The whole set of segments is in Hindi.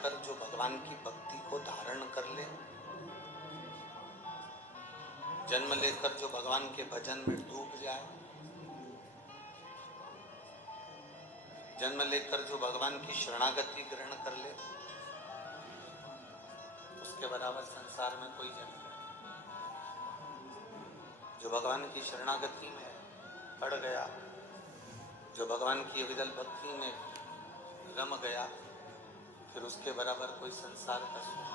लेकर जो भगवान की भक्ति को धारण कर ले, जन्म लेकर जो भगवान के भजन में डूब जाए, जन्म लेकर जो भगवान की शरणागति ग्रहण कर ले, उसके बराबर संसार में कोई जन्म नहीं। जो भगवान की शरणागति में पड़ गया, जो भगवान की अविरल भक्ति में रम गया, फिर उसके बराबर कोई संसार का सुख,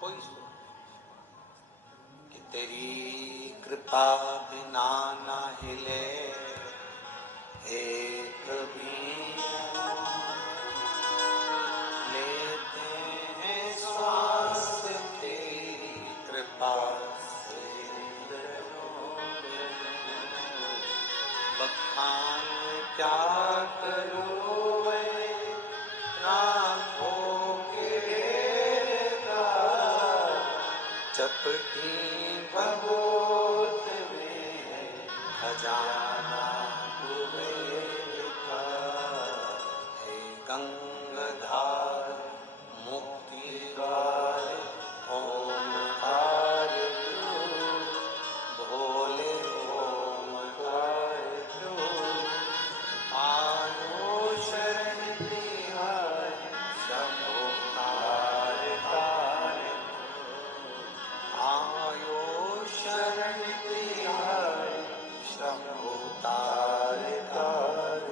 कोई सुख कि तेरी कृपा बिना ना हिले एक भी लेते हैं श्वास तेरी कृपा से, बखान क्या करूं मैं राखों के का, चपटी भगोत में खजाना कुबेर का, हे गंगाधार मुक्ति द्वार ओमकार तू, भोले ओमकार तू, आयो शरण तिहारी शंभो तार तार, आयो शरण तिहारी शंभो तार तार।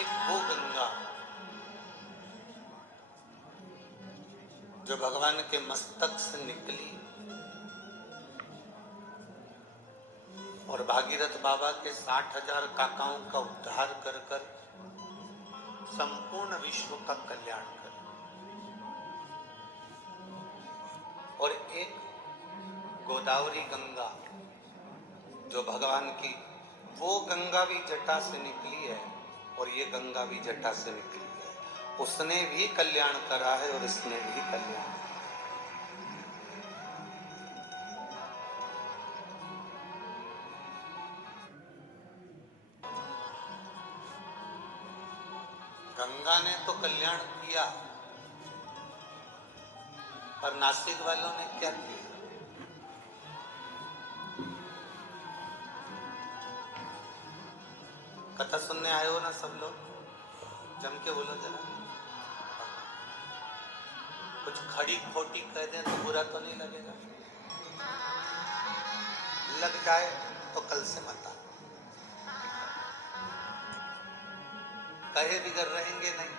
एक वो गंगा जो भगवान के मस्तक से निकली और भागीरथ बाबा के 60,000 काकाओं का उद्धार कर कर संपूर्ण विश्व का कल्याण कर, और एक गोदावरी गंगा जो भगवान की, वो गंगा भी जटा से निकली है और ये गंगा भी जटा से निकली है, उसने भी कल्याण करा है और इसने भी कल्याण। गंगा ने तो कल्याण किया, पर नासिक वालों ने क्या किया? कथा सुनने आए हो ना सब लोग? जम के बोलो जरा। कुछ खड़ी खोटी कह दें तो बुरा तो नहीं लगेगा? लग जाए तो कल से मत आना, कहे बिगड़ रहेंगे नहीं।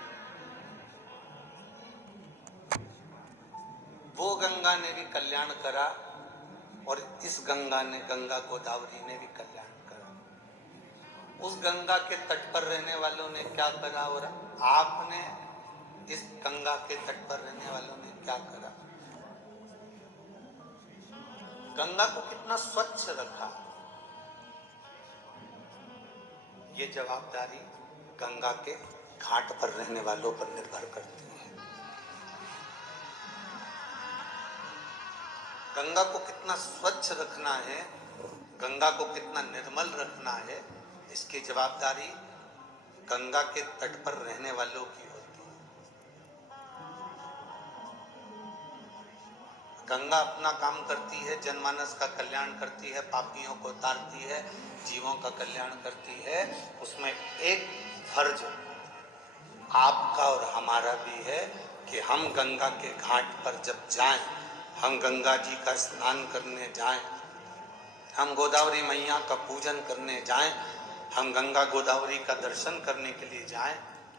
वो गंगा ने भी कल्याण करा और इस गंगा ने, गंगा गोदावरी ने भी कल्याण करा। उस गंगा के तट पर रहने वालों ने क्या करा और आपने इस गंगा के तट पर रहने वालों ने क्या करा? गंगा को कितना स्वच्छ रखा, ये जवाबदारी गंगा के घाट पर रहने वालों पर निर्भर करती है। गंगा को कितना स्वच्छ रखना है, गंगा को कितना निर्मल रखना है, इसकी जवाबदारी गंगा के तट पर रहने वालों की होती है। गंगा अपना काम करती है, जनमानस का कल्याण करती है, पापियों को उतारती है, जीवों का कल्याण करती है। उसमें एक फर्ज आपका और हमारा भी है कि हम गंगा के घाट पर जब जाएं, हम गंगा जी का स्नान करने जाएं, हम गोदावरी मैया का पूजन करने जाएं, हम गंगा गोदावरी का दर्शन करने के लिए जाएं,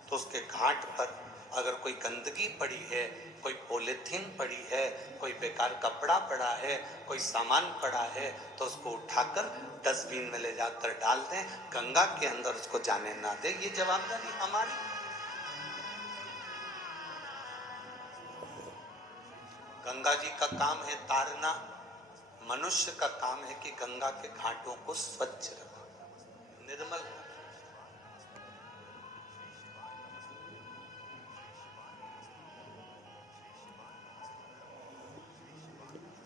तो उसके घाट पर अगर कोई गंदगी पड़ी है, कोई पॉलीथीन पड़ी है, कोई बेकार कपड़ा पड़ा है, कोई सामान पड़ा है, तो उसको उठाकर डस्टबिन में ले जाकर डाल दें, गंगा के अंदर उसको जाने ना दें। ये जवाबदारी हमारी। गंगा जी का काम है तारना, मनुष्य का काम है कि गंगा के घाटों को स्वच्छ रखो, निर्मल रखो।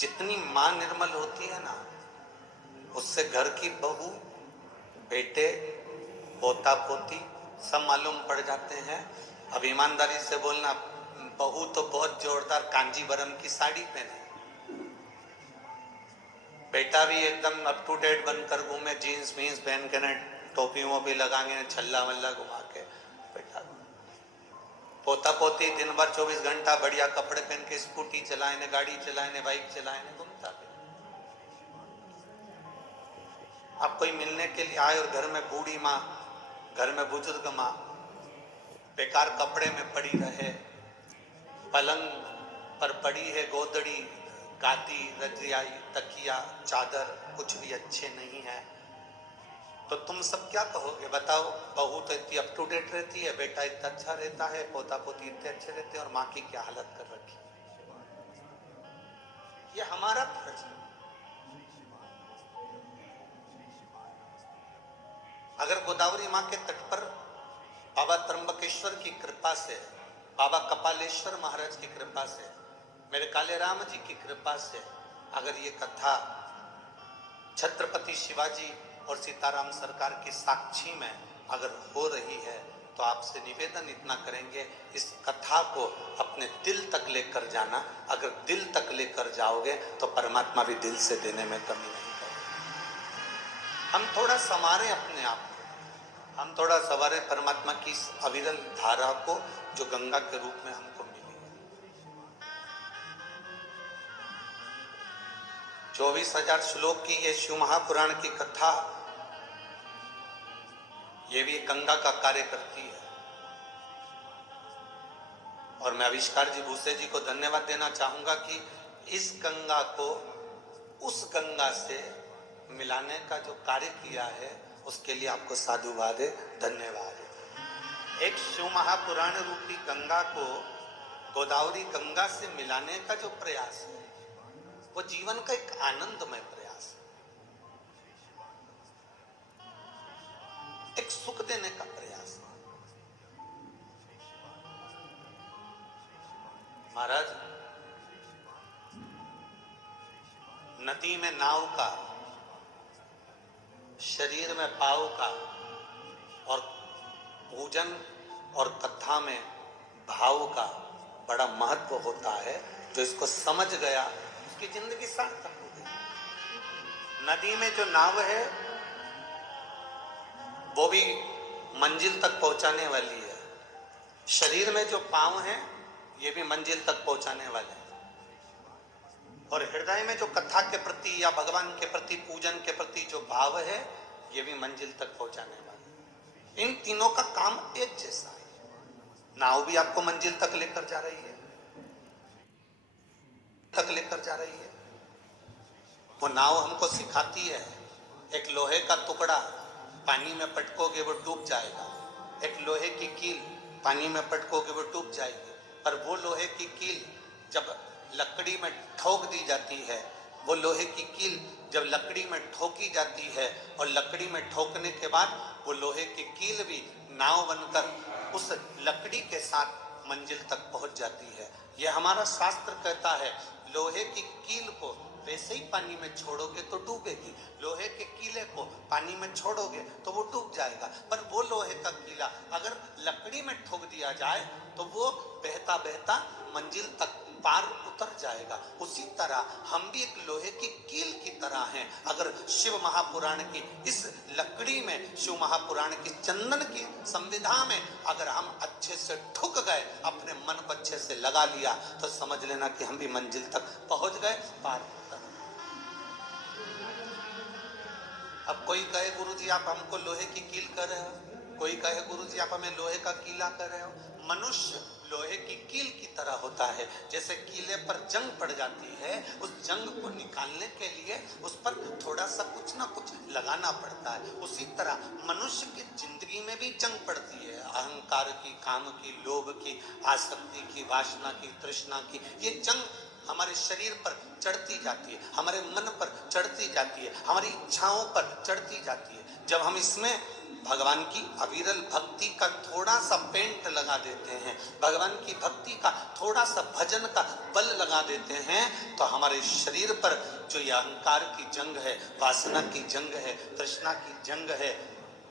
जितनी मां निर्मल होती है ना, उससे घर की बहू, बेटे, पोता पोती सब मालूम पड़ जाते हैं। अब ईमानदारी से बोलना, बहू तो बहुत जोरदार कांजीवरम की साड़ी पहने, बेटा भी एकदम अप टू डेट बनकर घूमे, जीन्स वीन्स पहन के, न टोपी वोपी लगाएंगे, न छल्ला वल्ला घुमा के बेटा। पोता पोती दिन भर 24 घंटा बढ़िया कपड़े पहन के स्कूटी चलाए, ने गाड़ी चलाए, ने बाइक चलाए, ने घूमता भी। अब कोई मिलने के लिए आए और घर में बूढ़ी माँ, घर में बुजुर्ग माँ बेकार कपड़े में पड़ी रहे, पलंग पर पड़ी है गोदड़ी, गादी, रजाई, तकिया, चादर कुछ भी अच्छे नहीं है, तो तुम सब क्या कहोगे बताओ? बहू तो इतनी अप टू डेट रहती है, बेटा इतना अच्छा रहता है, पोता पोती इतने अच्छे रहते हैं, और माँ की क्या हालत कर रखी। ये हमारा फर्ज है। अगर गोदावरी माँ के तट पर बाबा त्र्यंबकेश्वर की कृपा से, बाबा कपालेश्वर महाराज की कृपा से, मेरे काले राम जी की कृपा से अगर ये कथा छत्रपति शिवाजी और सीताराम सरकार की साक्षी में अगर हो रही है, तो आपसे निवेदन इतना करेंगे, इस कथा को अपने दिल तक लेकर जाना। अगर दिल तक लेकर जाओगे तो परमात्मा भी दिल से देने में कमी नहीं करेगा। हम थोड़ा संवारें अपने आप को, हम थोड़ा संवारें परमात्मा की इस अविरल धारा को जो गंगा के रूप में हमको मिली है। 24,000 श्लोक की ये शिव महापुराण की कथा, ये भी गंगा का कार्य करती है। और मैं आविष्कार जी भूसे जी को धन्यवाद देना चाहूंगा कि इस गंगा को उस गंगा से मिलाने का जो कार्य किया है, उसके लिए आपको साधुवाद है, धन्यवाद है। एक शिव महापुराण रूपी गंगा को गोदावरी गंगा से मिलाने का जो प्रयास है, वो जीवन का एक आनंदमय प्रयास है, एक सुख देने का प्रयास है। महाराज, नदी में नाव का, शरीर में पाव का, और पूजन और कथा में भाव का बड़ा महत्व होता है। जो इसको समझ गया उसकी जिंदगी सार्थक हो गई। नदी में जो नाव है वो भी मंजिल तक पहुंचाने वाली है, शरीर में जो पांव है ये भी मंजिल तक पहुंचाने वाले हैं, और हृदय में जो कथा के प्रति या भगवान के प्रति, पूजन के प्रति जो भाव है, ये भी मंजिल तक पहुंचाने वाले। इन तीनों का काम एक जैसा है। नाव भी आपको मंजिल तक लेकर जा रही है, तक लेकर जा रही है। वो नाव हमको सिखाती है, एक लोहे का टुकड़ा पानी में पटकोगे वो डूब जाएगा, एक लोहे की कील पानी में पटकोगे वो डूब जाएगी, पर वो लोहे की कील जब लकड़ी में ठोक दी जाती है, वो लोहे की कील जब लकड़ी में ठोकी जाती है, और लकड़ी में ठोकने के बाद वो लोहे की कील भी नाव बनकर उस लकड़ी के साथ मंजिल तक पहुंच जाती है। यह हमारा शास्त्र कहता है, लोहे की कील को वैसे ही पानी में छोड़ोगे तो डूबेगी, लोहे के कीले को पानी में छोड़ोगे तो वो डूब जाएगा, पर वो लोहे का कीला अगर लकड़ी में ठोक दिया जाए तो वो बहता बहता मंजिल तक पार उतर जाएगा। उसी तरह हम भी एक लोहे की कील की तरह हैं। अगर शिव महापुराण की इस लकड़ी में, शिव महापुराण की चंदन की संविधा में अगर हम अच्छे से ठुक गए, अपने मन को अच्छे से लगा लिया, तो समझ लेना कि हम भी मंजिल तक पहुंच गए, पार उतर। अब कोई कहे गुरुजी आप हमको लोहे की कील कर रहे हो, कोई कहे गुरुजी आप हमें लोहे का कीला कर रहे हो। मनुष्य लोहे की कील की तरह होता है। जैसे कीले पर जंग पड़ जाती है, उस जंग को निकालने के लिए उस पर थोड़ा सा कुछ ना कुछ लगाना पड़ता है। उसी तरह मनुष्य की जिंदगी में भी जंग पड़ती है, अहंकार की, काम की, लोभ की, आसक्ति की, वासना की, तृष्णा की। ये जंग हमारे शरीर पर चढ़ती जाती है, हमारे मन पर चढ़ती जाती है, हमारी इच्छाओं पर चढ़ती जाती है। जब हम इसमें भगवान की अविरल भक्ति का थोड़ा सा पेंट लगा देते हैं, भगवान की भक्ति का थोड़ा सा भजन का बल लगा देते हैं, तो हमारे शरीर पर जो ये अहंकार की जंग है, वासना की जंग है, तृष्णा की जंग है,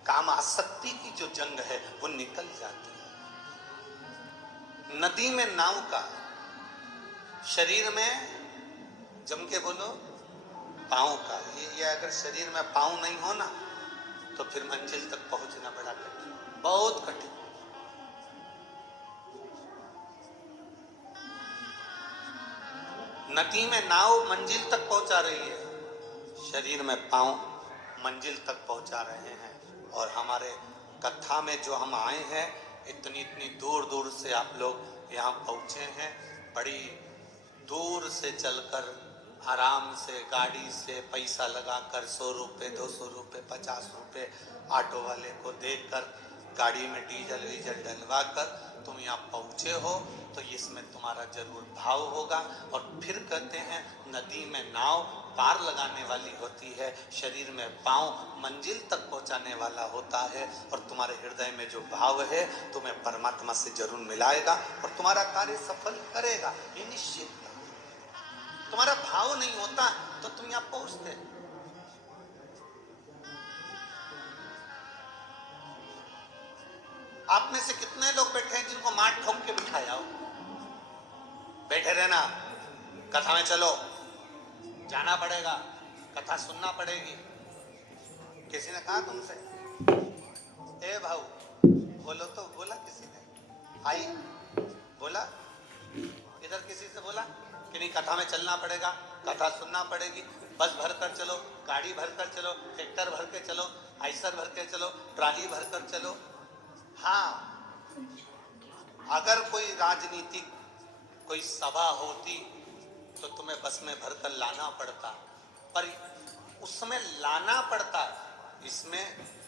काम आसक्ति की जो जंग है वो निकल जाती है। नदी में नाव का, शरीर में, जम के बोलो, पांव का। ये अगर शरीर में पांव नहीं हो ना तो फिर मंजिल तक पहुंचना बड़ा कठिन, बहुत कठिन। नदी में नाव मंजिल तक पहुंचा रही है, शरीर में पांव मंजिल तक पहुंचा रहे हैं। और हमारे कथा में जो हम आए हैं, इतनी इतनी दूर दूर से आप लोग यहाँ पहुंचे हैं। बड़ी दूर से चलकर, आराम से, गाड़ी से पैसा लगाकर 100 रुपये, 200 रुपये, 50 रुपये ऑटो वाले को देकर, गाड़ी में डीजल वीजल डलवा कर तुम यहाँ पहुँचे हो, तो इसमें तुम्हारा जरूर भाव होगा। और फिर कहते हैं नदी में नाव पार लगाने वाली होती है, शरीर में पांव मंजिल तक पहुंचाने वाला होता है। और तुम्हारे हृदय में जो भाव है तुम्हें परमात्मा से जरूर मिलाएगा और तुम्हारा कार्य सफल करेगा, ये निश्चित। तुम्हारा भाव नहीं होता तो तुम यहाँ पहुंचते। आप में से कितने लोग बैठे हैं जिनको मार ठोक के बिठाया हो? बैठे रहना, कथा में चलो, जाना पड़ेगा, कथा सुनना पड़ेगी। किसी ने कहा तुमसे, ए भाऊ बोलो, तो बोला किसी ने? आई बोला? इधर किसी से बोला कि नहीं कथा में चलना पड़ेगा, कथा सुनना पड़ेगी? बस भर कर चलो, गाड़ी भर कर चलो, ट्रैक्टर भर के चलो, आइसर भर के चलो, ट्राली भर कर चलो। हाँ, अगर कोई राजनीतिक कोई सभा होती तो तुम्हें बस में भरकर लाना पड़ता, पर उसमें लाना पड़ता, इसमें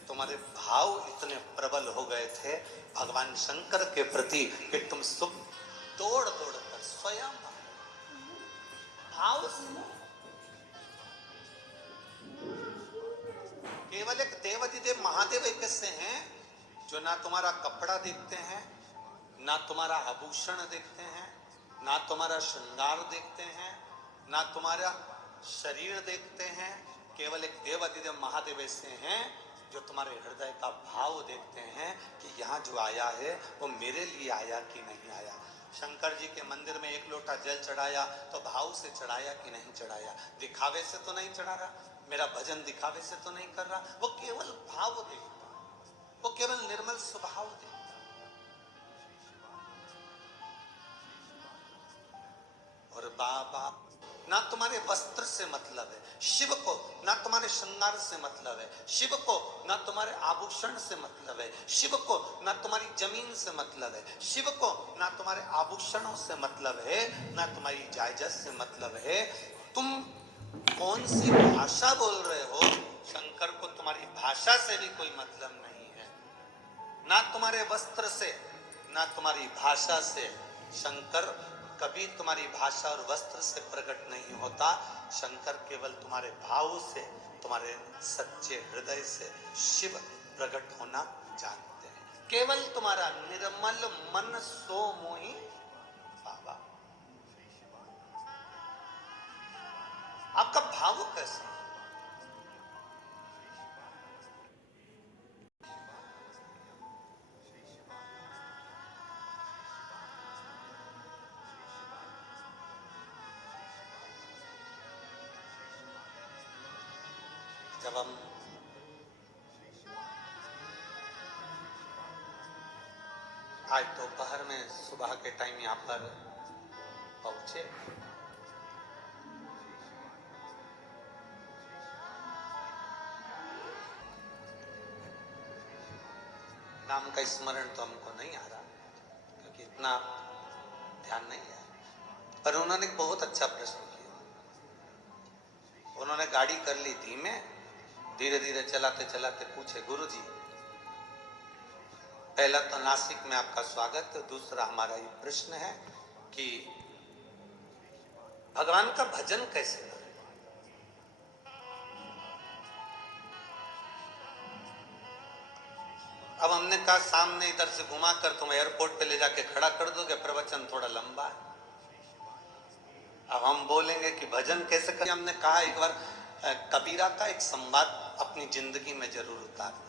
तुम्हारे भाव इतने प्रबल हो गए थे भगवान शंकर के प्रति कि तुम सुख दौड़ दौड़ कर स्वयं भाव से। केवल एक देवाधिदेव महादेव एक ऐसे हैं जो ना तुम्हारा कपड़ा देखते हैं, ना तुम्हारा आभूषण देखते हैं, ना तुम्हारा श्रृंगार देखते हैं, ना तुम्हारा शरीर देखते हैं। केवल एक देवाधिदेव महादेव ऐसे हैं जो तुम्हारे हृदय का भाव देखते हैं कि यहाँ जो आया है वो मेरे लिए आया कि नहीं आया। शंकर जी के मंदिर में एक लोटा जल चढ़ाया तो भाव से चढ़ाया कि नहीं चढ़ाया? दिखावे से तो नहीं चढ़ा रहा, मेरा भजन दिखावे से तो नहीं कर रहा, वो केवल भाव देखता, वो केवल निर्मल स्वभाव देखता। और बाबा ना तुम्हारे वस्त्र से मतलब है, शिव को ना तुम्हारे श्रृंगार से मतलब है, शिव को ना तुम्हारे आभूषण से मतलब है, शिव को ना तुम्हारी जमीन से मतलब है, शिव को ना तुम्हारे आभूषणों से मतलब है, ना तुम्हारी जायदाद से मतलब है। तुम कौन सी भाषा बोल रहे हो? शंकर को तुम्हारी भाषा से भी कोई मतलब नहीं है, ना तुम्हारे वस्त्र से, ना तुम्हारी भाषा से। शंकर कभी तुम्हारी भाषा और वस्त्र से प्रकट नहीं होता। शंकर केवल तुम्हारे भाव से, तुम्हारे सच्चे हृदय से शिव प्रकट होना जानते हैं। केवल तुम्हारा निर्मल मन सो मोहि बाबा। आपका भाव कैसा? जब हम आज दोपहर में सुबह के टाइम यहाँ पर पहुंचे, नाम का स्मरण तो हमको नहीं आ रहा क्योंकि इतना ध्यान नहीं है, पर उन्होंने बहुत अच्छा प्रश्न किया। उन्होंने गाड़ी कर ली धीमे, धीरे धीरे चलाते चलाते पूछे, गुरुजी पहला तो नासिक में आपका स्वागत, दूसरा हमारा ये प्रश्न है कि भगवान का भजन कैसे करें? अब हमने कहा सामने इधर से घुमा कर तुम एयरपोर्ट पे ले जाके खड़ा कर दोगे, प्रवचन थोड़ा लंबा है। अब हम बोलेंगे कि भजन कैसे करें? हमने कहा एक बार कबीरा का एक संवाद अपनी जिंदगी में जरूर उतारना।